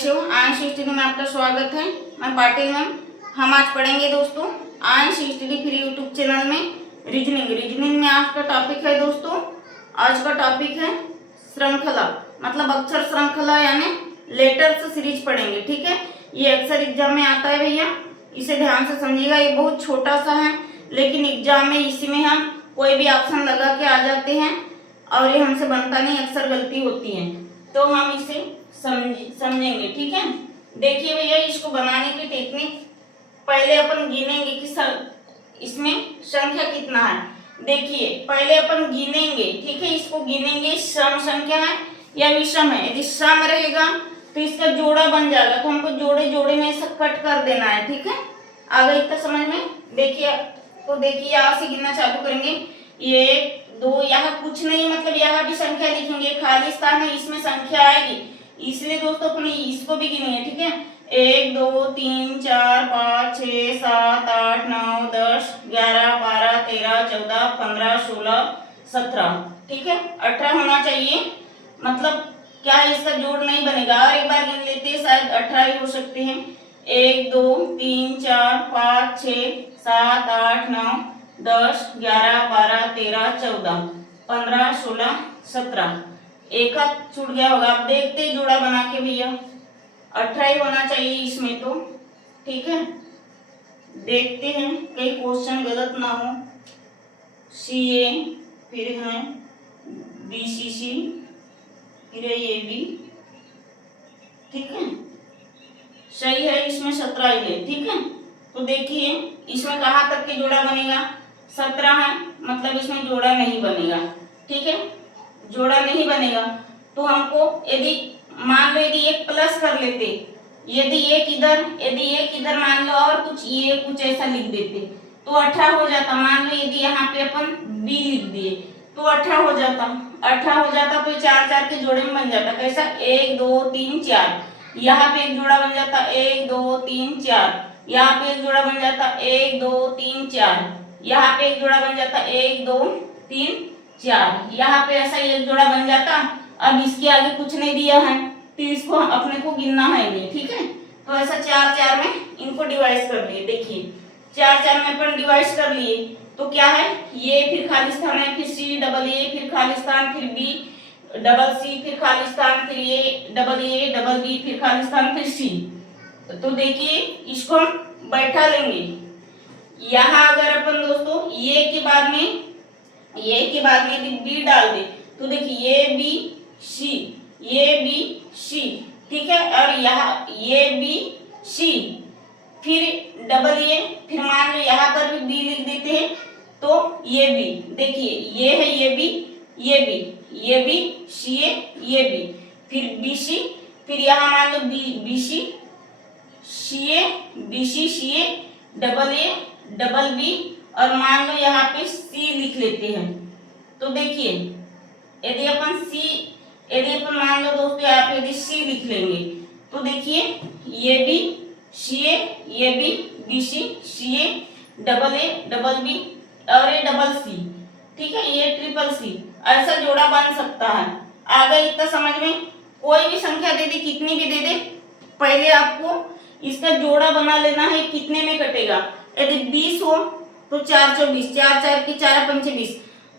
कैसे हो? आंश स्टडी में आपका स्वागत है। मैं पाटिल मैम। हम आज पढ़ेंगे दोस्तों आंश स्टडी फ्री यूट्यूब चैनल में रीजनिंग में आज का टॉपिक है दोस्तों, आज का टॉपिक है श्रृंखला, मतलब अक्षर श्रृंखला यानी लेटर्स सीरीज पढ़ेंगे। ठीक है, ये अक्सर एग्जाम में आता है भैया, इसे ध्यान से समझिएगा। ये बहुत छोटा सा है लेकिन एग्जाम में इसी में हम कोई भी ऑप्शन लगा के आ जाते हैं और ये हमसे बनता नहीं, अक्सर गलती होती है, तो हम इसे समझेंगे। ठीक है, देखिए भैया, इसको बनाने की टेक्निक पहले अपन गिनेंगे कि इसमें संख्या कितना है। देखिए पहले अपन गिनेंगे, ठीक है, इसको गिनेंगे सम संख्या है या विषम है। यदि सम रहेगा तो इसका जोड़ा बन जाएगा, तो हमको जोड़े जोड़े में ऐसा कट कर देना है। ठीक है, आ गई इतना समझ में? देखिए तो देखिए यहाँ से गिनना चालू करेंगे, 1 2, यहाँ कुछ नहीं, मतलब यहाँ भी संख्या लिखेंगे, खाली स्थान है इसमें संख्या आएगी, इसलिए दोस्तों अपने इसको भी गिनेंगे। ठीक है, 1 2 3 4 5 6 7 8 9 10 11 12 13 14 15 16 17। ठीक है, 18 होना चाहिए, मतलब क्या है इसका जोड़ नहीं बनेगा। और एक बार गिन लेते हैं, शायद 18 ही हो सकते हैं। 1 2 3 4 5 6 7 8 9 10 11 12 13 14 15 16 17। एक हाथ छूट गया होगा, आप देखते हैं जोड़ा बना के भैया, 18 ही होना चाहिए इसमें तो। ठीक है, देखते हैं कई क्वेश्चन गलत ना हो। CA फिर है BCC फिर है AB। ठीक है, सही है, इसमें 17 ही है। ठीक है, तो देखिए इसमें कहाँ तक के जोड़ा बनेगा, 17 है, मतलब इसमें जोड़ा नहीं बनेगा। ठीक है, जोड़ा नहीं बनेगा तो हमको यदि मान लो यदि एक प्लस कर लेते, यदि एक इधर मान लो और कुछ ऐसा लिख देते तो 18 हो जाता। मान लो यदि यहाँ पे अपन B लिख दिए तो 18 हो जाता, 18 हो जाता तो 4 4 के जोड़े में बन जाता। कैसा, 1 2 3 4, यहाँ पे एक जोड़ा बन जाता 1 2 3 4, यहाँ पे एक जोड़ा बन जाता 1 2 3 4, यहाँ पे एक जोड़ा बन जाता 1 2 3 4, यहाँ पे ऐसा एक जोड़ा बन जाता। अब इसके आगे कुछ नहीं दिया है तो इसको अपने को गिनना है नहीं। ठीक है, तो ऐसा 4 4 में इनको डिवाइड कर लिए। देखिए 4 4 में अपन डिवाइड कर लिए तो क्या है, ये फिर खाली स्थान है, फिर C डबल A फिर खाली स्थान, फिर B डबल C फिर खाली स्थान, फिर A डबल B फिर खाली स्थान, फिर C। तो देखिए इसको हम बैठा लेंगे। यहाँ अगर अपन दोस्तों ये के बाद में यदि B डाल दे तो देखिए ये B C। ठीक है, और यहाँ ये B C फिर डबल A, फिर मान लो यहाँ पर भी B लिख देते हैं तो ये B, देखिए ये है ये B CA ये B, फिर BC, फिर यहाँ मान लो BC CA double A double B, और मान लो यहाँ पे C लिख लेते हैं। तो देखिए यदि अपन मान लो दोस्तों यहाँ पे यदि C लिख लेंगे तो देखिए ये B CA ये B BC CA double A double B और ये डबल C। ठीक है, ये ट्रिपल C, ऐसा जोड़ा बन सकता है। आ गई इतना समझ में? कोई भी संख्या दे दे, कितनी भी दे दे, पहले आपको इसका जोड़ा बना लेना है, कितने में कटेगा। यदि 20 हो तो 4 4 20, 4 4 की 4 5 20,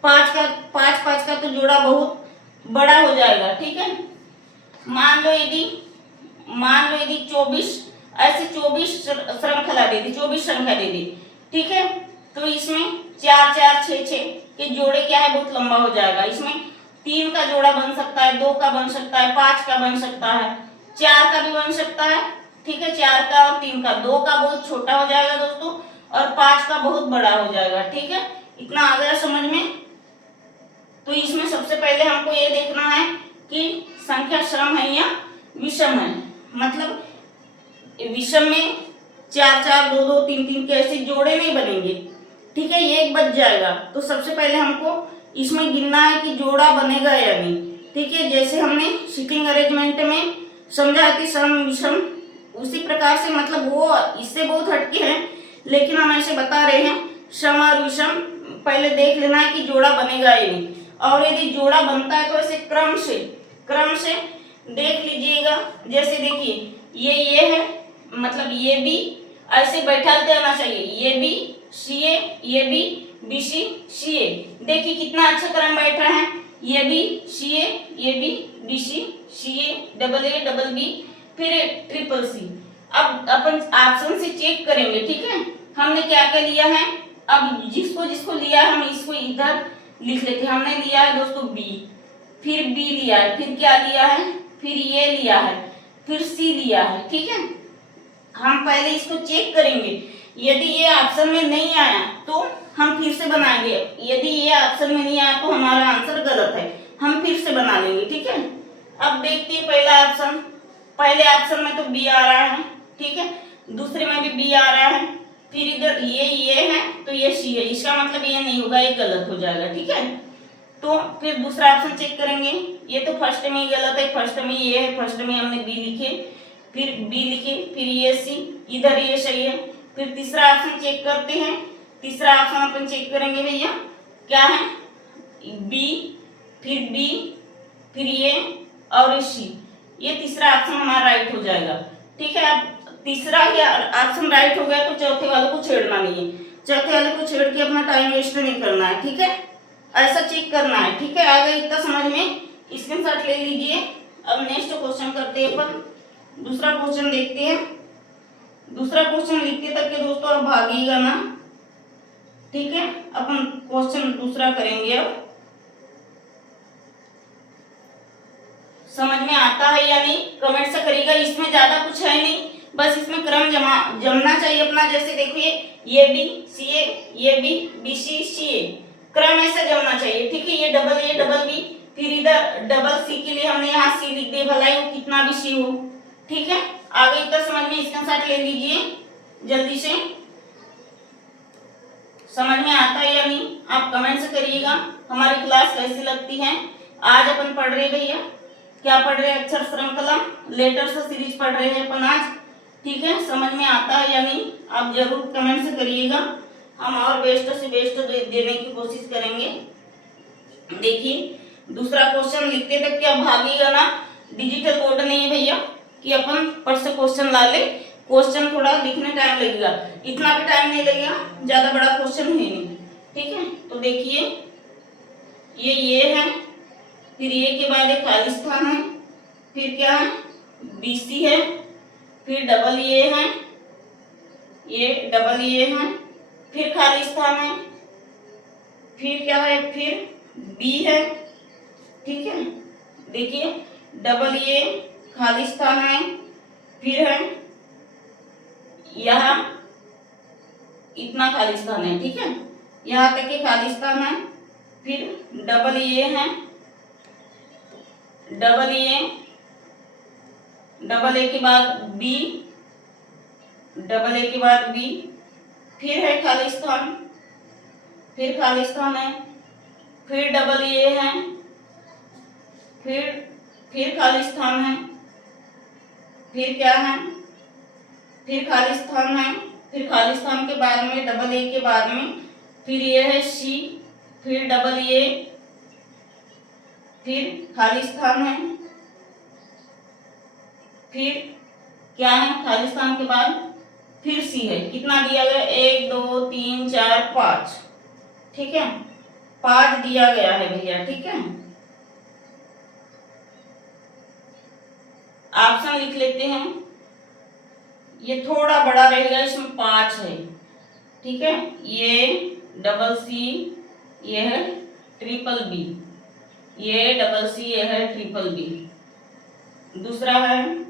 5 का तो जोड़ा बहुत बड़ा हो जाएगा। ठीक है, मान लो यदि 24, ऐसे 24 श्रृंखला दे दी, 24 संख्या दे दी। ठीक है, तो इसमें 4 4 6 6 के जोड़े क्या है, बहुत लंबा हो जाएगा। इसमें 3 का जोड़ा बन सकता है, 2 का बन सकता है, 5 का बन सकता है, 4 का भी बन सकता है। ठीक है, 4 का और 3 का, 2 का बहुत छोटा हो जाएगा दोस्तों और 5 का बहुत बड़ा हो जाएगा। ठीक है, इतना आ गया समझ में? तो इसमें सबसे पहले हमको ये देखना है कि संख्या सम है या विषम है। मतलब विषम में 4 4 2 2 3 3 के ऐसे जोड़े नहीं बनेंगे। ठीक है, ये एक बच जाएगा। तो सबसे पहले हमको इसमें गिनना है कि जोड़ा बनेगा या नहीं। ठीक है, जैसे हमने सीटिंग अरेंजमेंट में समझा कि सम विषम, उसी प्रकार से, मतलब वो इससे बहुत हटके हैं लेकिन हम ऐसे बता रहे हैं, सम और विषम पहले देख लेना है कि जोड़ा बनेगा या नहीं। और यदि जोड़ा बनता है तो ऐसे क्रम से देख लीजिएगा, जैसे देखिए ये है, मतलब ये भी ऐसे बैठाते आना चाहिए, ये भी सी ए, ये भी बी सी ए। देखिए कितना अच्छा क्रम बैठ रहा है, ये भी सी ए, ये भी B C A double B, फिर ट्रिपल सी। अब अपन ऑप्शन से चेक करेंगे, ठीक है। हमने क्या क्या लिया है, अब जिसको जिसको लिया हम इसको इधर लिख लेते हैं। हमने लिया है दोस्तों बी, फिर बी लिया है, फिर क्या लिया है, फिर ये लिया है, फिर सी लिया है, ठीक है। हम पहले इसको चेक करेंगे, यदि ये ऑप्शन में नहीं आया तो हम फिर से बनाएंगे, यदि ये ऑप्शन में नहीं आया तो हमारा आंसर गलत है, हम फिर से बना लेंगे, ठीक है। अब देखते हैं पहला ऑप्शन, पहले ऑप्शन में तो बी आ रहा है, ठीक है, दूसरे में भी बी आ रहा है, फिर इधर ये है तो ये सी है, इसका मतलब ये नहीं होगा, ये गलत हो जाएगा, ठीक है। तो फिर दूसरा ऑप्शन चेक करेंगे, ये तो फर्स्ट में ही गलत है, फर्स्ट में ये है, फर्स्ट में हमने बी लिखे, फिर बी लिखे, फिर ये सी, इधर ये सही है। फिर तीसरा ऑप्शन चेक करते हैं, तीसरा ऑप्शन अपन चेक करेंगे भैया, क्या है, बी, फिर बी, फिर ये और सी, ये तीसरा ऑप्शन हमारा राइट हो जाएगा, ठीक है। अब तीसरा ही ऑप्शन राइट हो गया तो चौथे वाले को छेड़ना नहीं है, चौथे वाले को छेड़ के अपना टाइम वेस्ट नहीं करना है, ठीक है, ऐसा चेक करना है, ठीक है। आ गया इतना समझ में, स्क्रीनशॉट ले लीजिए। अब नेक्स्ट क्वेश्चन करते हैं अपन, दूसरा क्वेश्चन देखते हैं। दूसरा क्वेश्चन लिखते तक के दोस्तों अब भागिएगा ना, ठीक है। अपन क्वेश्चन दूसरा करेंगे, अब समझ में आता है या नहीं कमेंट से करिएगा। इसमें ज्यादा कुछ है नहीं, बस इसमें क्रम जमना चाहिए अपना। जैसे देखिए ये बी सी ए, ये बी सी ए, क्रम ऐसे जमना चाहिए, ठीक है। ये डबल बी, फिर इधर डबल सी के लिए हमने यहाँ सी लिख दिया, भलाई वो कितना भी सी हो, ठीक है। आगे इतना समझ में, स्क्रीनशॉट ले लीजिए जल्दी से। समझ में आता है या नहीं आप कमेंट से करिएगा। हमारी क्लास कैसी लगती है। आज अपन पढ़ रहे भैया, क्या पढ़ रहे, अक्षर श्रृंखला लेटर्स सीरीज पढ़ रहे हैं अपन आज, ठीक है। समझ में आता है या नहीं आप जरूर कमेंट से करिएगा, हम और बेस्ट से बेस्ट देने की कोशिश करेंगे। देखिए दूसरा क्वेश्चन लिखते तक क्या भागेगा ना, डिजिटल बोर्ड नहीं है भैया कि अपन पर से क्वेश्चन ला ले, क्वेश्चन थोड़ा लिखने टाइम लगेगा, इतना भी टाइम नहीं लगेगा, ज्यादा बड़ा क्वेश्चन है नहीं, ठीक है। तो देखिए ये है, फिर ये के बाद एक खाली स्थान है, फिर क्या है BC है, फिर डबल ये है, ये डबल ये है, फिर खाली स्थान है, फिर क्या है, फिर B है, ठीक है। देखिए डबल ये खाली स्थान है, फिर है यहाँ इतना खाली स्थान है, ठीक है, यहाँ तक के खाली स्थान है, फिर डबल ये है, डबल ए के बाद बी, डबल ए के बाद बी, फिर है खाली स्थान, फिर खाली स्थान है, फिर डबल ए है, फिर खाली स्थान है, फिर क्या है, फिर खाली स्थान है, फिर खाली स्थान के बाद में डबल ए के बाद में फिर ये है सी, फिर डबल ए, फिर खाली स्थान है, फिर क्या है खाली स्थान के बाद फिर सी है। कितना दिया गया, 1 2 3 4 5, ठीक है, 5 दिया गया है भैया, ठीक है। ऑप्शन लिख लेते हैं, ये थोड़ा बड़ा रहेगा, इसमें 5 है, ठीक है। ये डबल सी, ये है ट्रिपल बी, ये डबल सी, ये है ट्रिपल बी। दूसरा है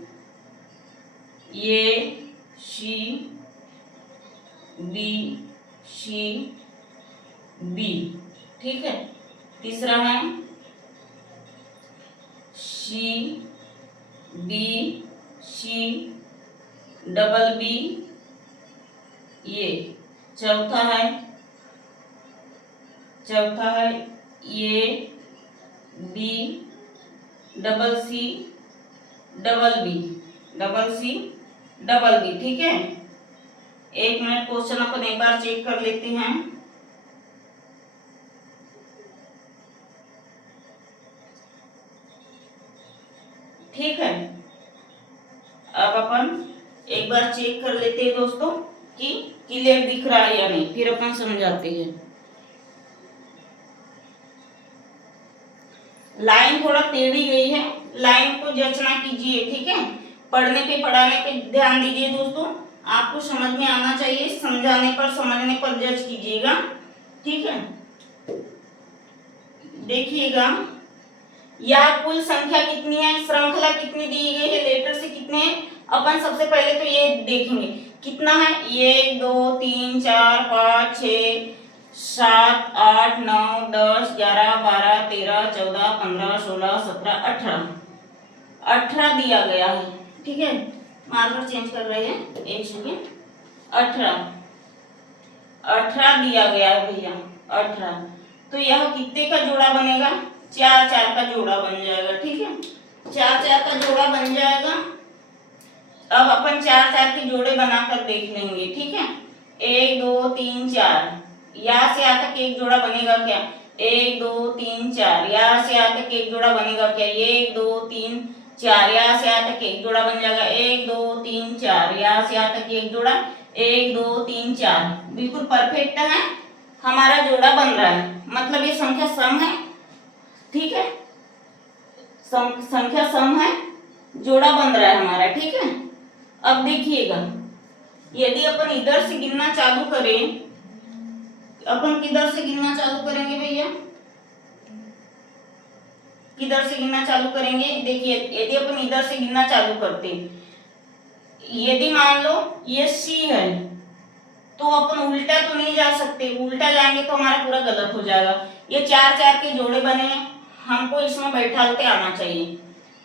ये सी बी, ठीक है। तीसरा है सी डबल बी, ये चौथा है ये B double C double B, ठीक है। 1 मिनट, क्वेश्चन अपन एक बार चेक कर लेते हैं। ठीक है, अब अपन एक बार चेक कर लेते हैं दोस्तों कि क्लियर दिख रहा है या नहीं, फिर अपन समझाते हैं। लाइन थोड़ा टेढ़ी गई है, लाइन को जचना कीजिए, ठीक है। पढ़ने पे पढ़ाने पे ध्यान दीजिए दोस्तों, आपको समझ में आना चाहिए, समझाने पर समझने पर जज कीजिएगा, ठीक है। देखिएगा यह कुल संख्या कितनी है, श्रृंखला कितनी दी गई है, लेटर से कितने हैं। अपन सबसे पहले तो ये देखेंगे कितना है, 1 2 3 4 5 6 7 8 9 10 11 12 13 14 15 16 17 18 दिया गया है, ठीक है। मार्कर चेंज कर रहे हैं, एक सेकेंड। 18 दिया गया है भैया, 18। तो यह कितने का जोड़ा बनेगा, 4 4 का जोड़ा बन जाएगा, ठीक है। 4 4 का जोड़ा बन जाएगा। अब अपन 4 4 के जोड़े बनाकर देख लेंगे, ठीक है। 1 2 3 4, यहाँ से यहाँ तक एक जोड़ा बनेगा क्या, 1 2 3 4, यहाँ से यहाँ तक एक जोड़ा बनेगा क्या, 1 2 3 4, यहाँ से यहाँ तक एक जोड़ा बन जाएगा, 1 2 3 4, यहाँ से यहाँ तक एक जोड़ा, 1 2 3 4, बिल्कुल परफेक्ट है, हमारा जोड़ा बन रहा है, मतलब ये संख्या सम है, ठीक है। संख्या सम है, जोड़ा बन रहा है हमारा, ठीक है। अब देखिएगा यदि अपन इधर से गिनना चालू करें, अपन किधर से गिनना चालू करेंगे भैया, किधर से गिनना चालू करेंगे। देखिए यदि अपन इधर से गिनना चालू करते, यदि मान लो ये C है, तो अपन उल्टा तो नहीं जा सकते, उल्टा जाएंगे तो हमारा पूरा गलत हो जाएगा। ये 4 4 के जोड़े बने हैं, हमको इसमें बैठाते आना चाहिए,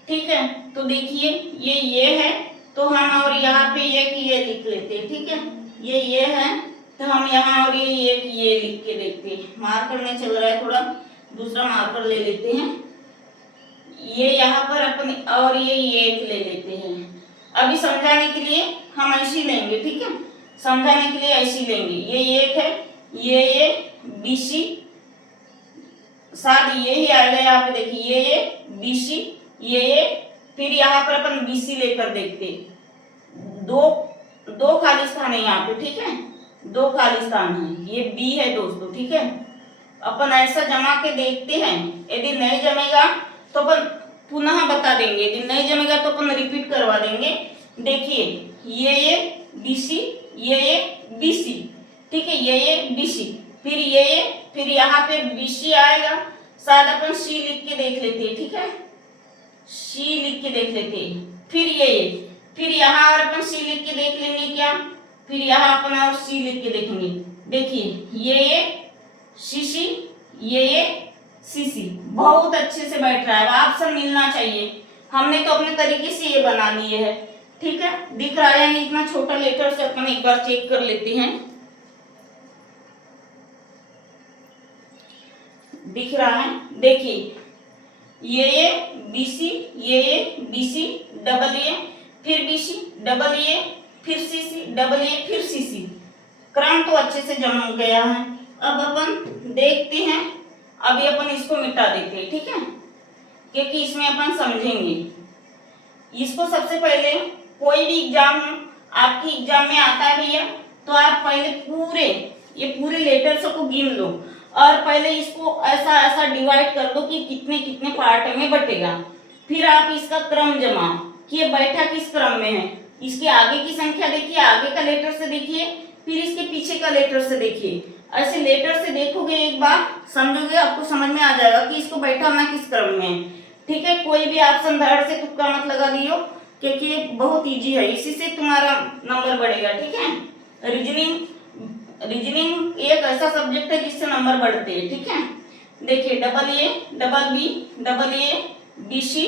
ठीक है। तो देखिए ये है, तो हम और यहाँ पे ये लिख लेते हैं, ठीक है। ये है, तो हम यहाँ और ये लिख के देखते हैं। मार्कर नहीं चल रहा है, थोड़ा दूसरा मार्कर ले लेते हैं। ये यहाँ पर अपन और ये एक ले लेते हैं। अभी समझाने के लिए हम ऐसी लेंगे, ठीक है, समझाने के लिए ऐसी लेंगे। ये एक है, ये BC, साथ ये ही आएगा यहाँ पे, देखिए ये BC, ये फिर यहाँ पर अपन BC लेकर देखते, दो खाली स्थान है यहाँ पे, ठीक है, 2 खाली स्थान है, ये B है दोस्तों, ठीक है। अपन ऐसा जमा के देखते हैं, यदि नहीं जमेगा तो अपन पुनः बता देंगे, यदि नहीं जमेगा तो अपन रिपीट करवा देंगे। देखिए ये BC, ये BC, ठीक है, ये BC, फिर यहाँ पे BC आएगा, शायद अपन C लिख के देख लेते हैं, ठीक है, C लिख के देख लेते हैं। फिर यहाँ और अपन C लिख के देख लेंगे क्या, फिर यहाँ अपन और C लिख के देखेंगे। देखिए ये CC, ये CC, बहुत अच्छे से बैठ रहा है। अब ऑप्शन मिलना चाहिए, हमने तो अपने तरीके से ये बना लिए है, ठीक है। दिख रहा है नहीं, इतना छोटा लेटर से अपन एक बार चेक कर लेते हैं। दिख रहा है, देखिए ये BC, ये BC डबल A, फिर BC डबल A, फिर CC डबल A, फिर CC, क्रम तो अच्छे से जम गया है। अब अपन देखते हैं, अभी अपन इसको मिटा देते हैं, ठीक है, क्योंकि इसमें अपन समझेंगे इसको। सबसे पहले कोई भी एग्जाम आपकी एग्जाम में आता है भैया, तो आप पहले ये पूरे लेटर्स को गिन लो और पहले इसको ऐसा डिवाइड कर लो कि कितने कितने पार्ट में बटेगा। फिर आप इसका क्रम जमाओ कि ये बैठा किस क्रम में है। इसके आगे की संख्या देखिए, आगे का लेटर से देखिए, फिर इसके पीछे का लेटर से देखिए। ऐसे लेटर से देखोगे एक बार, समझोगे, आपको समझ में आ जाएगा कि इसको बैठाना किस क्रम में है, ठीक है। कोई भी ऑप्शन धड़ से तुक्का मत लगा दियो, क्योंकि ये बहुत इजी है, इसी से तुम्हारा नंबर बढ़ेगा, ठीक है। रीजनिंग एक ऐसा सब्जेक्ट है जिससे नंबर बढ़ते हैं, ठीक है। देखिए double A, double B, double A, BC,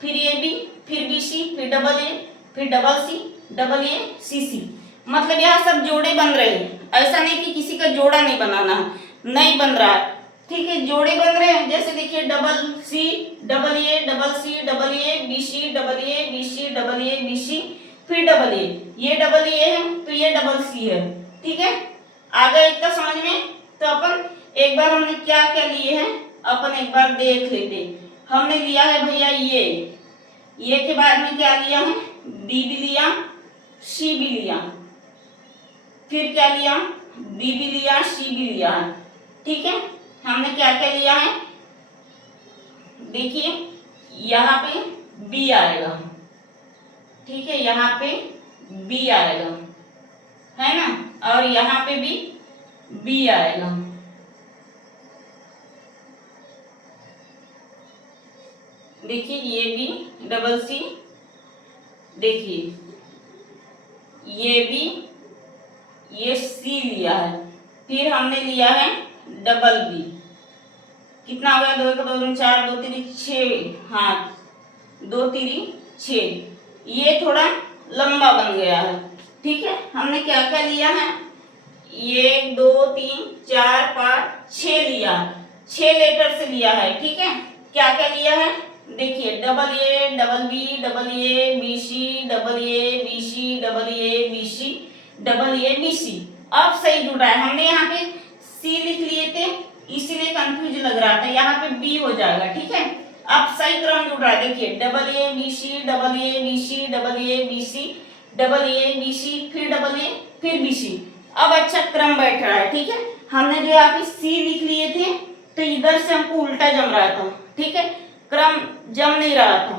फिर AB, फिर BC, फिर डबल A, फिर double C, double A, CC, मतलब यहाँ सब जोड़े बन रहे हैं। ऐसा नहीं कि किसी का जोड़ा नहीं बनाना है, नहीं बन रहा है, ठीक है, जोड़े बन रहे हैं। जैसे देखिए double C, double A, double C, double A, BC, double A, BC, double A, BC, फिर डबल A, ये डबल A है तो ये डबल C है, ठीक है। आ गया इतना समझ में। तो अपन एक बार हमने क्या क्या लिए हैं, अपन एक बार देख लेते। हमने लिया है भैया ये के बाद में क्या लिया है, बी भी लिया, सी भी लिया, फिर क्या लिया, बी भी लिया, सी भी लिया है। ठीक है, हमने क्या क्या लिया है, देखिए यहाँ पे बी आएगा, ठीक है, यहाँ पे बी आएगा, है ना, और यहाँ पे भी बी आएगा। देखिए ये भी डबल सी, देखिए ये भी, ये सी लिया है, फिर हमने लिया है डबल बी, कितना हो गया, 2 1 2 3 4, 2 3 6, हाँ 2 3 6, ये थोड़ा लंबा बन गया है। ठीक है, हमने क्या क्या लिया है, 1 2 3 4 5 6 लिया, 6 लेटर से लिया है। ठीक है, क्या क्या लिया है, देखिए double A double B double A B C double A B C double A B C double A B C. अब सही जुड़ रहा है, हमने यहाँ पे सी लिख लिए थे इसीलिए कंफ्यूज लग रहा था, यहाँ पे बी हो जाएगा। ठीक है, अब सही क्रम जुड़ रहा है, देखिए double A B C double A B C double A B C double A B C फिर डबल ए फिर बी सी। अब अच्छा क्रम बैठ रहा है। ठीक है, हमने जो यहाँ पे सी लिख लिए थे तो इधर से हमको उल्टा जम रहा था। ठीक है, क्रम जम नहीं रहा था।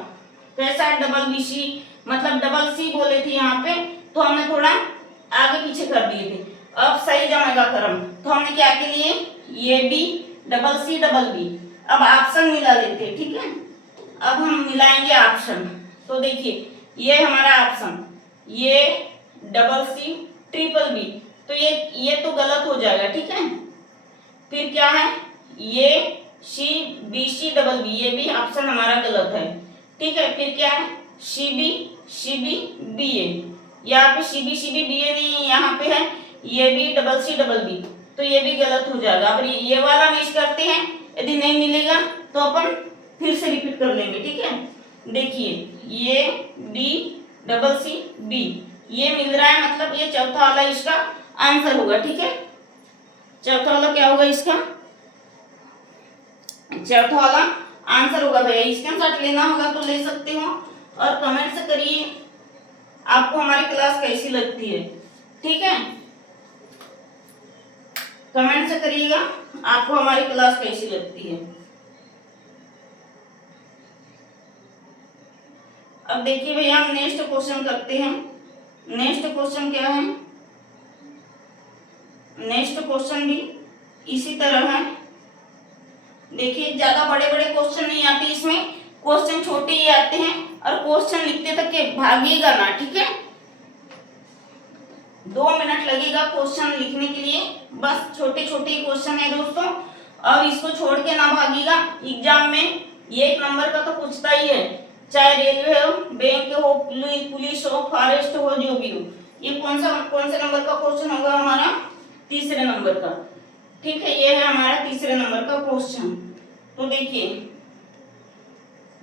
कैसा, डबल बी सी मतलब डबल सी बोले थे यहाँ पे, तो हमने थोड़ा आगे पीछे कर दिए थे। अब सही जमेगा क्रम, तो हमने क्या के लिए, ये B double C double B. अब ऑप्शन मिला लेते हैं। ठीक है, अब हम मिलाएंगे ऑप्शन, तो देखिए ये हमारा ऑप्शन, ये डबल सी ट्रिपल बी, तो ये तो गलत हो जाएगा। ठीक है, फिर क्या है, ये C B C double B, ये भी ऑप्शन हमारा गलत है। ठीक है, फिर क्या है, सी बी बी ए, यहाँ पे सी बी बी ए नहीं है, यहाँ पे है ये भी डबल सी डबल बी, तो ये भी गलत हो जाएगा। अब ये वाला मैच करते हैं, यदि नहीं मिलेगा तो अपन फिर से रिपीट कर लेंगे। ठीक है, देखिए ये बी डबल सी बी, ये मिल रहा है, मतलब ये चौथा वाला इसका आंसर होगा। ठीक है, चौथा वाला क्या होगा, इसका चौथा वाला आंसर होगा। भैया स्क्रीनशॉट लेना होगा तो ले सकते हो, और कमेंट से करिए आपको हमारी क्लास कैसी लगती है। ठीक है, कमेंट से करिएगा आपको हमारी क्लास कैसी लगती है। अब देखिए भैया हम नेक्स्ट क्वेश्चन करते हैं। नेक्स्ट क्वेश्चन क्या है, नेक्स्ट क्वेश्चन भी इसी तरह है। देखिए ज्यादा बड़े बड़े क्वेश्चन नहीं आते इसमें, क्वेश्चन छोटे ही आते हैं, और क्वेश्चन लिखते तक के भागिएगा ना। ठीक है, 2 मिनट लगेगा क्वेश्चन लिखने के लिए, बस छोटे छोटे ही क्वेश्चन है दोस्तों, और इसको छोड़ के ना भागिएगा। एग्जाम में ये 1 नंबर का तो पूछता ही है, चाहे रेलवे हो, बैंक हो, पुलिस हो, फॉरेस्ट हो, जो भी हो। ये कौन से नंबर का क्वेश्चन होगा, हमारा तीसरे नंबर का। ठीक है, ये है हमारा तीसरे नंबर का क्वेश्चन। तो देखिए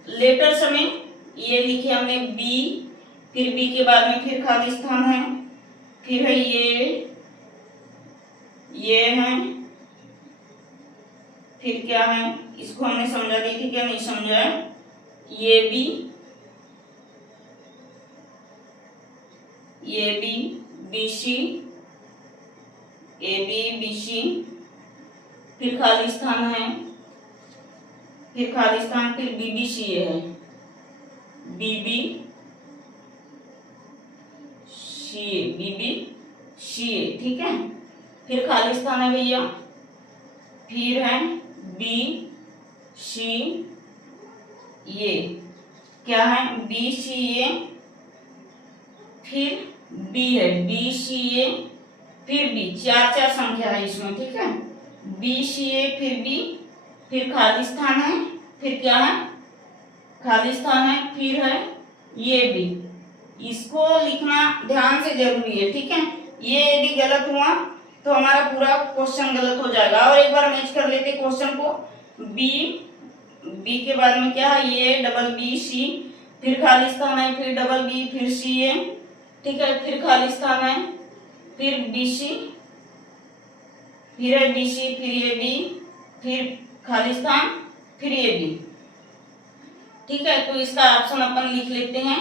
लेटर्स में ये लिखे हमने बी, फिर बी के बाद में फिर खाली स्थान है, फिर है ये है, फिर क्या है, इसको हमने समझा दी थी क्या, नहीं समझा है, ये B B C, A B C, फिर खाली स्थान है, फिर खाली स्थान, फिर बी बी सी है, बी बी सी। ठीक है, फिर खाली स्थान है भैया, फिर है बी सी ये, क्या है, बी सी ए, फिर बी है बी सी ए, फिर बी, 4 संख्या है इसमें। ठीक है, बी सी ए फिर बी, फिर खाली स्थान है, फिर क्या है, खाली स्थान है, फिर है ये बी। इसको लिखना ध्यान से जरूरी है। ठीक है, ये यदि गलत हुआ तो हमारा पूरा क्वेश्चन गलत हो जाएगा। और एक बार मैच कर लेते क्वेश्चन को, बी के बाद में क्या है, ये डबल बी सी, फिर खाली स्थान है, फिर डबल बी, फिर सी ए। ठीक है, फिर खाली स्थान है, फिर बी सी, फिर है बी सी, फिर ये बी, फिर खाली स्थान, फिर ये बी। ठीक है, तो इसका ऑप्शन अपन लिख लेते हैं।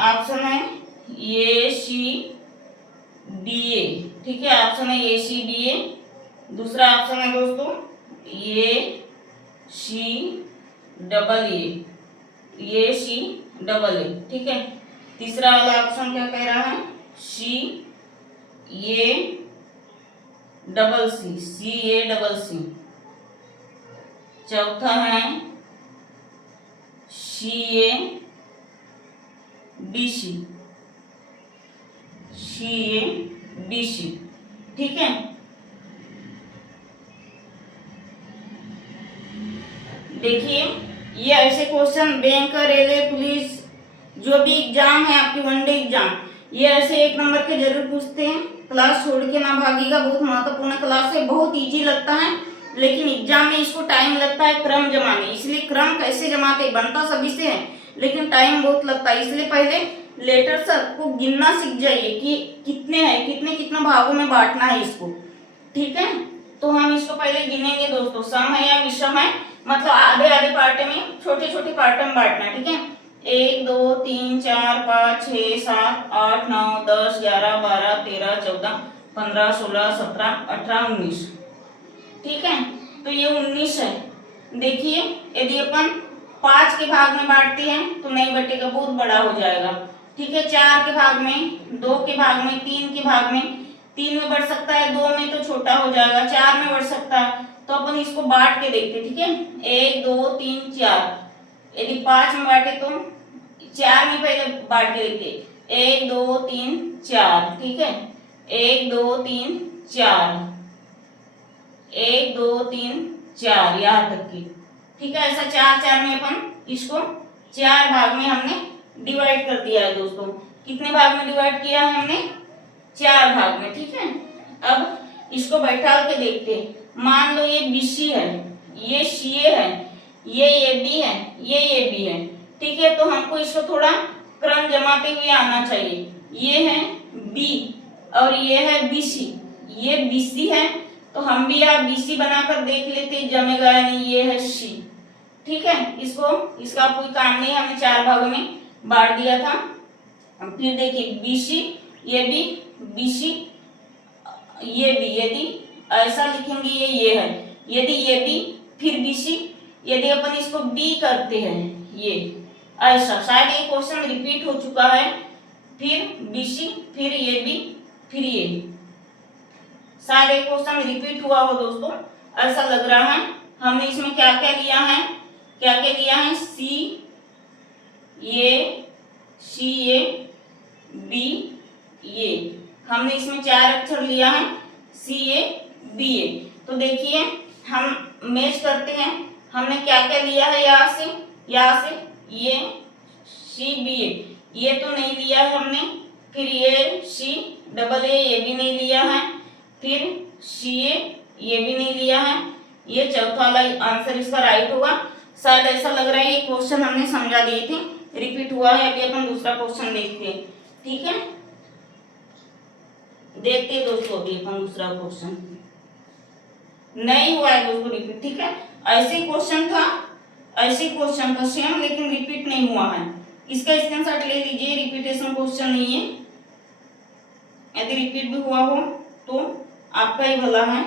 ऑप्शन है ए सी डी ए। ठीक है, ऑप्शन है ए सी डी ए। दूसरा ऑप्शन है दोस्तों ए सी double A C double A. ठीक है, तीसरा वाला ऑप्शन क्या कह रहा है, सी A double C A double C. चौथा है सी ए बी सी ठीक है, देखिए ये ऐसे क्वेश्चन बैंक, रेलवे, पुलिस, जो भी एग्जाम है आपकी वनडे एग्जाम, ये ऐसे एक नंबर के जरूर पूछते हैं। क्लास छोड़ के ना भागिएगा, बहुत महत्वपूर्ण क्लास है, बहुत इजी लगता है, लेकिन एग्जाम में इसको टाइम लगता है क्रम जमाने। इसलिए क्रम कैसे जमाते, बनता सभी से है लेकिन टाइम बहुत लगता है। इसलिए पहले लेटर्स को गिनना सीख जाइए कि कितने हैं, कितने भागों में बांटना है इसको। ठीक है, तो हम इसको पहले गिनेंगे दोस्तों। सम है या विषम है, मतलब आधे आधे पार्ट में, छोटे छोटे पार्ट में बांटना है। ठीक है, 1 2 3 4 5 6 7 8 9 10 11 12 13 14 15 16 17 18 19। ठीक है, तो ये 19 है। देखिए यदि अपन 5 के भाग में बांटते हैं तो नहीं बटेगा, बहुत बड़ा हो जाएगा। ठीक है, 4 के भाग में, 2 के भाग में, 3 के भाग में, 3 में बढ़ सकता है, 2 में तो छोटा हो जाएगा, 4 में बढ़ सकता है। तो अपन इसको बांट के देखते। ठीक है, 1 2 3 4। यदि 5 में बांटे तो 4 में पहले बांट के देखते, 1 2 3 4। ठीक है, 1 2 3 4, 1 2 3 4 यहाँ तक की। ठीक है, ऐसा 4 4 में अपन इसको 4 भाग में हमने डिवाइड कर दिया है दोस्तों। कितने भाग में डिवाइड किया है हमने, 4 भाग में। ठीक है, अब इसको बैठा के देखते हैं। मान लो ये बीसी है, ये सीए है, ये बी है, ये बी है। ठीक है, तो हमको इसको थोड़ा क्रम जमाते हुए आना चाहिए। ये है बी और ये है बीसी, ये बीसी है, तो हम भी आप बीसी बनाकर देख लेते, जमेगा या नहीं। ये है सी। ठीक है, इसका कोई काम नहीं, हमने 4 भागों में बांट दिया था। फिर देखिए बीसी, ये भी बीसी, ये भी, यदि ऐसा लिखेंगे ये है, यदि ये भी फिर बीसी, यदि अपन इसको बी करते हैं ये ऐसा, शायद ये क्वेश्चन रिपीट हो चुका है। फिर बीसी, फिर ये बी, फिर ये, शायद ये क्वेश्चन रिपीट हुआ हो दोस्तों, ऐसा लग रहा है। हमने इसमें क्या क्या लिया है, सी ए बी ए, हमने इसमें 4 अक्षर लिया है, सी ए बी ए। तो देखिए हम मैच करते हैं, हमने क्या क्या लिया है यहाँ से ये सी बी ए, ये तो नहीं लिया है हमने। फिर ये सी डबल ए, ये भी नहीं लिया है। फिर सी ए, ये भी नहीं लिया है। ये चौथा वाला आंसर इसका राइट होगा। शायद ऐसा लग रहा है ये क्वेश्चन हमने समझा दिए थे, रिपीट हुआ है। अभी अपन दूसरा क्वेश्चन देखते हैं। ठीक है, देखते हैं दोस्तों अभी अपन दूसरा क्वेश्चन। नहीं हुआ है दोस्तों रिपीट। ठीक है, ऐसे क्वेश्चन था सेम, लेकिन रिपीट नहीं हुआ है। इसका स्क्रीनशॉट ले लीजिए, रिपीटेशन क्वेश्चन नहीं है। यदि रिपीट भी हुआ हो तो आपका ही भला है।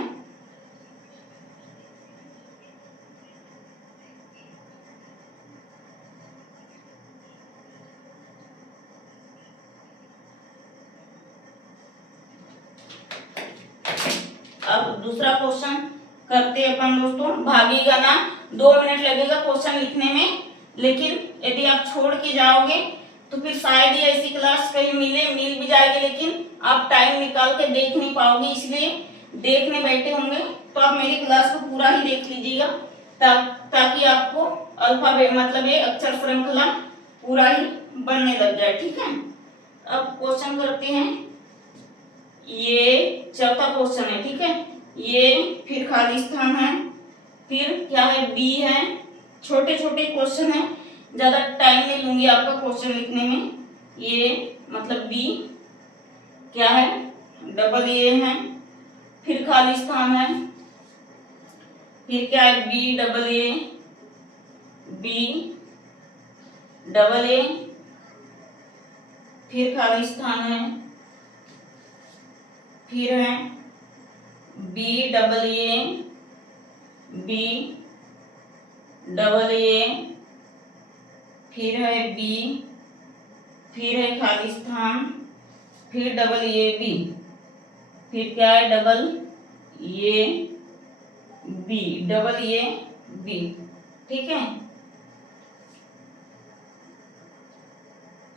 अब दूसरा क्वेश्चन करते हैं अपन दोस्तों। भागेगा ना, 2 मिनट लगेगा क्वेश्चन लिखने में, लेकिन यदि आप छोड़ के जाओगे तो फिर शायद ही ऐसी क्लास कहीं मिल भी जाएगी, लेकिन आप टाइम निकाल के देख नहीं पाओगे। इसलिए देखने बैठे होंगे तो आप मेरी क्लास को पूरा ही देख लीजिएगा, ताकि आपको अल्फाबेट मतलब ये अक्षर श्रृंखला पूरा ही बनने लग जाए। ठीक है, अब क्वेश्चन करते हैं। ये चौथा क्वेश्चन है। ठीक है, ये फिर खाली स्थान है, फिर क्या है, बी है। छोटे छोटे क्वेश्चन है, ज्यादा टाइम नहीं लूंगी आपका क्वेश्चन लिखने में। ये मतलब बी क्या है, डबल ए है, फिर खाली स्थान है, फिर क्या है, B double A B, double A, फिर खाली स्थान है, फिर है B double A, B double A, फिर है बी, फिर है खाली स्थान, फिर डबल ए बी, फिर क्या है double A B, double A B. ठीक है,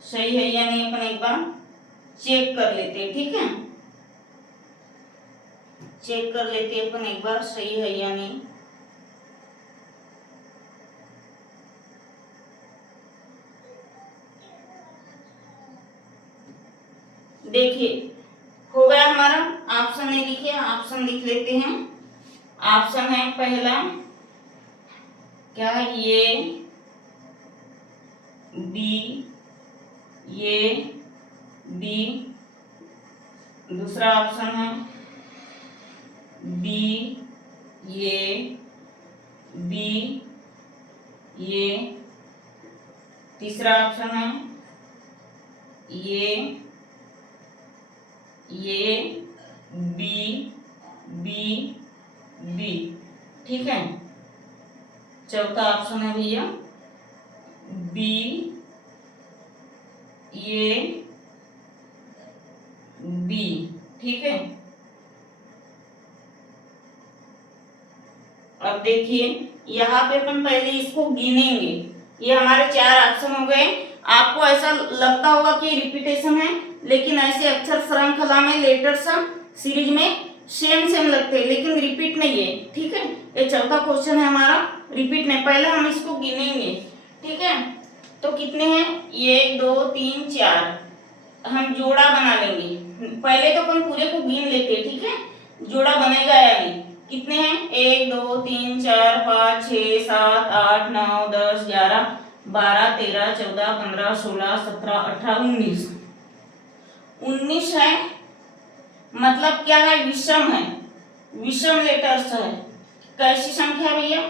सही है या नहीं अपन एक बार चेक कर लेते हैं। ठीक है, चेक कर लेते हैं अपन एक बार सही है या नहीं। देखिए हो गया हमारा, ऑप्शन नहीं लिखे, ऑप्शन लिख लेते हैं। ऑप्शन है पहला क्या है, ये बी, ये बी। दूसरा ऑप्शन है बी, ये बी, ये। तीसरा ऑप्शन है ये बी, बी, बी। ठीक है, चौथा ऑप्शन है भैया बी, ये बी। ठीक है, अब देखिए यहाँ पे अपन पहले इसको गिनेंगे। ये हमारे 4 ऑप्शन हो गए। आपको ऐसा लगता होगा कि रिपीटेशन है, लेकिन ऐसे अक्षर श्रृंखला में लेटर्स सीरीज में सेम सेम लगते हैं, लेकिन रिपीट नहीं है। ठीक है, ये चौथा क्वेश्चन है हमारा, रिपीट नहीं। पहले हम इसको गिनेंगे। ठीक है, तो कितने हैं, 1 2 3 4। हम जोड़ा बना लेंगे। पहले तो अपन पूरे को गिन लेते हैं। ठीक है, जोड़ा बनेगा या नहीं। कितने हैं, 1 2 3 4 5 6 7 8 9 10 11 12 13 14 15 16 17 18 19। 19 है, मतलब क्या है, विषम है, विषम लेटर्स है। कैसी संख्या भैया,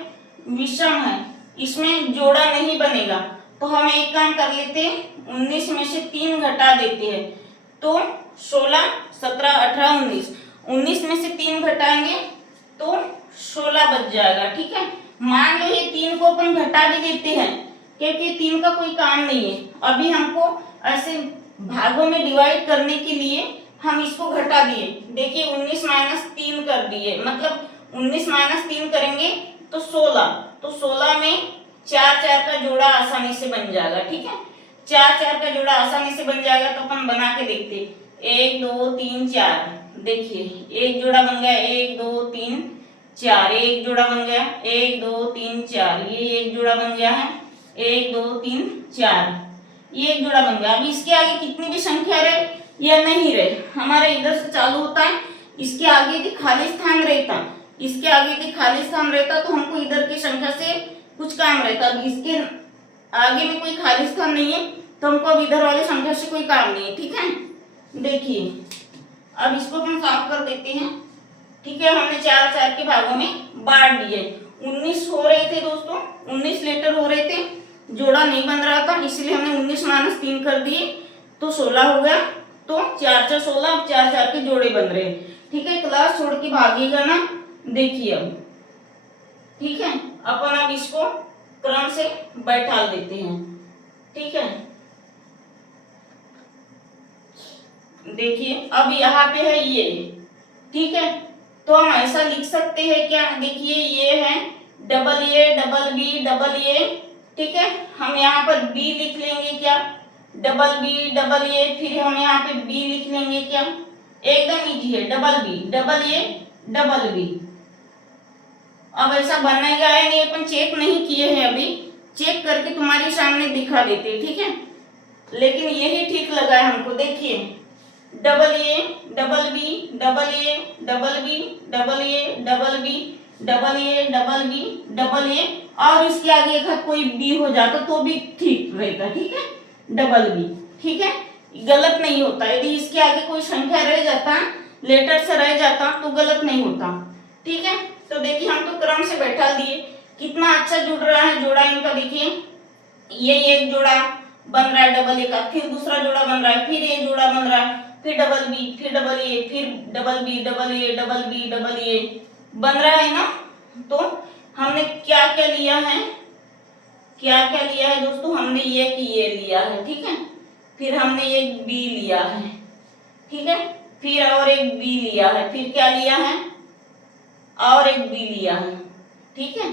विषम है, इसमें जोड़ा नहीं बनेगा। तो हम एक काम कर लेते हैं, 19 में से 3 घटा देते हैं, तो 16 17 18 19। 19 में से 3 घटाएंगे तो 16 बच जाएगा। ठीक है, मान लो ये 3 को अपन घटा भी देते हैं, क्योंकि 3 का कोई काम नहीं है। अभी हमको ऐसे भागों में डिवाइड करने के लिए हम इसको घटा दिए। देखिए 19 माइनस 3 कर दिए, मतलब 19 माइनस 3 करेंगे तो 16। तो 16 में 4 4 का जोड़ा आसानी से बन जाएगा। ठीक है, 4 4 का जोड़ा आसानी से बन जाएगा। तो अपन बना के देखते, 1 2 3 4। देखिए एक जोड़ा बन गया, 1 2 3 4। एक जोड़ा बन गया, 1 2 3 4। ये एक जोड़ा बन गया है, 1 2 3 4। ये एक जोड़ा बन गया। अब इसके आगे कितनी भी संख्या रहे या नहीं रहे, हमारा इधर से चालू होता है, इसके आगे भी खाली स्थान रहता, इसके आगे भी खाली स्थान रहता, तो हमको इधर की संख्या से कुछ काम रहता। अब इसके आगे में कोई खाली स्थान नहीं है, तो हमको अब इधर वाली संख्या से कोई काम नहीं है। ठीक है, देखिए अब इसको हम साफ कर देते हैं। ठीक है, हमने 4 4 के भागों में बांट दिए। 19 हो रहे थे दोस्तों, 19 लेटर हो रहे थे, जोड़ा नहीं बन रहा था, इसलिए हमने 19 माइनस 3 कर दिए तो 16 हो गया। तो 4 4 16, अब 4 4 के जोड़े बन रहे हैं। ठीक है, क्लास छोड़ के भागेगा ना। देखिए अब ठीक है, अपन अब इसको क्रम से बैठा देते हैं। ठीक है, देखिए अब यहाँ पे है ये। ठीक है, तो हम ऐसा लिख सकते हैं क्या, देखिए ये है double A double B double A. ठीक है, हम यहाँ पर बी लिख लेंगे क्या, डबल बी डबल ए। फिर हम यहाँ पे बी लिख लेंगे क्या, एकदम इजी है, double B double A double B. अब ऐसा बनेगा या नहीं अपन चेक नहीं किए हैं, अभी चेक करके तुम्हारे सामने दिखा देते हैं। ठीक है, लेकिन यही ठीक लगा है हमको। देखिए double A double B double A double B double A double B double A double B double A, और इसके आगे अगर कोई बी हो जाता तो भी ठीक रहता। ठीक है, डबल बी। ठीक है, गलत नहीं होता। यदि इसके आगे कोई संख्या रह जाता, लेटर से रह जाता, तो गलत नहीं होता। ठीक है, तो देखिए हम तो क्रम से बैठा दिए, कितना अच्छा जुड़ रहा है जोड़ा इनका। देखिए ये एक जोड़ा, बन रहा है डबल ए का, फिर दूसरा जोड़ा बन रहा है, फिर ए जोड़ा बन रहा है, फिर डबल बी, फिर डबल ए, फिर double B, double A, double B, double A बन रहा है ना। तो हमने क्या क्या लिया है, क्या क्या लिया है दोस्तों, हमने ये कि ये लिया है, ठीक है, फिर हमने एक बी लिया है, ठीक है, फिर और एक बी लिया है, फिर क्या लिया है और एक बी लिया है, ठीक है,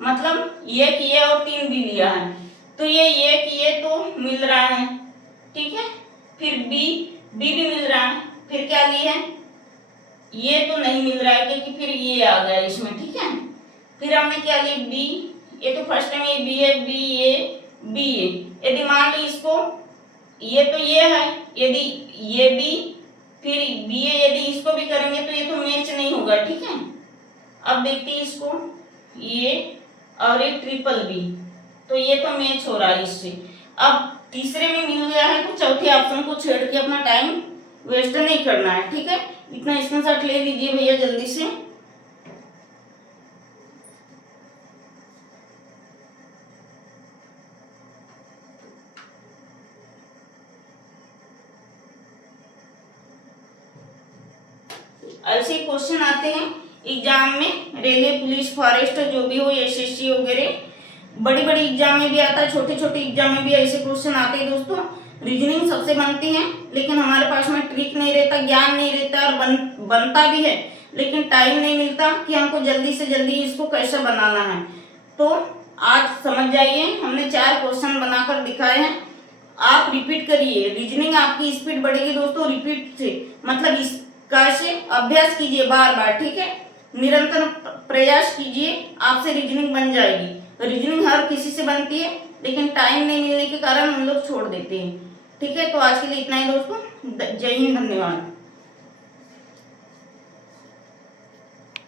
मतलब ये कि ये और 3 बी लिया है। तो ये कि ये तो मिल रहा है, ठीक है, फिर बी भी मिल रहा है, फिर क्या लिया है, ये तो नहीं मिल रहा है क्योंकि फिर ये आ गया इसमें, ठीक है, फिर हमने क्या लिया बी, ये तो फर्स्ट टाइम ये बी है, बी ए बी ए, यदि मान ली इसको ये तो ये है, यदि ये बी फिर बी ए, यदि इसको भी करेंगे तो ये तो मैच नहीं होगा, ठीक है। अब देखते हैं इसको, ये और ये ट्रिपल बी, तो ये तो मैच हो रहा है इससे। अब तीसरे में मिल गया है तो चौथे ऑप्शन को छेड़ के अपना टाइम वेस्ट नहीं करना है, ठीक है। इतना स्क्रीनशॉट ले लीजिए भैया जल्दी से। ऐसे क्वेश्चन आते हैं एग्जाम में, रेलवे, पुलिस, फॉरेस्ट, जो भी हो, एसएससी वगैरह, बड़ी बड़ी एग्जाम में भी आता है, छोटे छोटे एग्जाम में भी ऐसे क्वेश्चन आते हैं दोस्तों। रीजनिंग सबसे बनती है, लेकिन हमारे पास में ट्रिक नहीं रहता, ज्ञान नहीं रहता, और बनता भी है लेकिन टाइम नहीं मिलता कि हमको जल्दी से जल्दी इसको कैसे बनाना है। तो आज समझ जाइए, हमने 4 क्वेश्चन बनाकर दिखाए हैं, आप रिपीट करिए, रीजनिंग आपकी स्पीड बढ़ेगी दोस्तों रिपीट से, मतलब इस कैसे अभ्यास कीजिए बार बार, ठीक है, निरंतर प्रयास कीजिए, आपसे रीजनिंग बन जाएगी। रीजनिंग हर किसी से बनती है लेकिन टाइम नहीं मिलने के कारण हम लोग छोड़ देते हैं, ठीक है। तो आज के लिए इतना ही दोस्तों, जय हिंद, धन्यवाद।